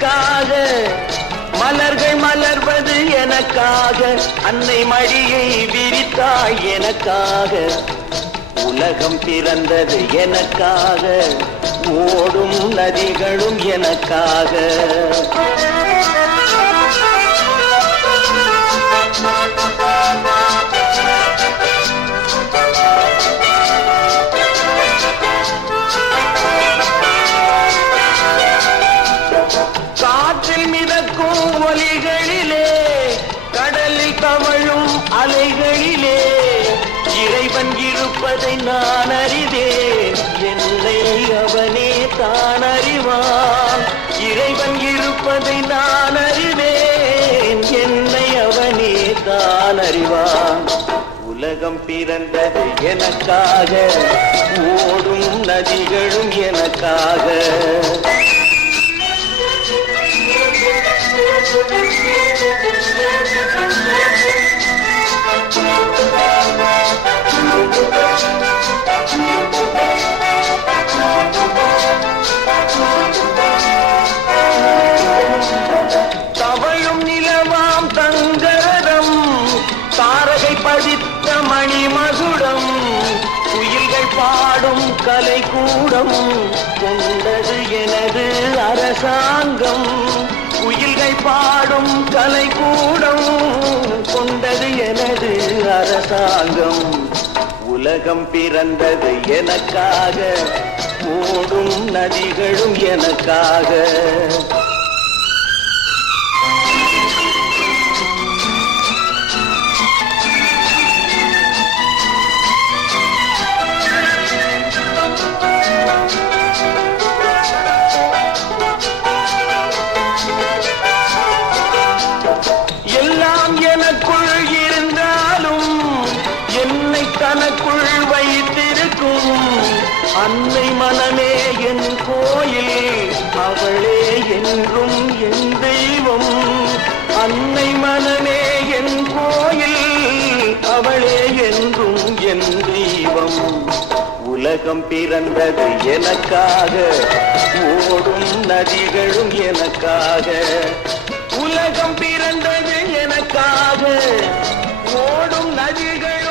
எனக்காக, மலர்கள் மலர்வது எனக்காக, அன்னை மடியை விரித்தாய் எனக்காக. உலகம் பிறந்தது எனக்காக, ஓடும் நதிகளும் எனக்காக. காற்றில் மிதக்கும் ஒலிகளிலே, கடலில் தவழும் அலைகளிலே, இறைவன் இருப்பதை நான் அறிவேன், என்னை அவனே தான் அறிவான். இறைவன் இருப்பதை நான் அறிவேன், என்னை அவனே தான் அறிவான். உலகம் பிறந்தது எனக்காக, ஓடும் நதிகளும் எனக்காக. தவழும் நிலவாம் தங்கரதம், தாரகை பதித்த மணிமகுடம், குயில்கள் பாடும் கலைக்கூடம், கொண்டது எனது அரசாங்கம். குயில்கள் பாடும் கலைக்கூடம், கொண்டது எனது அரசாங்கம். உலகம் பிறந்தது எனக்காக, ஓடும் நதிகளும் எனக்காக. எல்லாம் எனக்குள் இருந்தாலும் என்னை தனக்குள் வைத்திருக்கும் அன்னை மனமே என் கோயில், அவளே என்றும் என் தெய்வம். அன்னை மனமே என் கோயில், அவளே என்றும் என் தெய்வம். உலகம் பிறந்தது எனக்காக, ஓடும் நதிகளும் எனக்காக. உலகம் பிறந்தது எனக்காக, ஓடும் நதிகளும்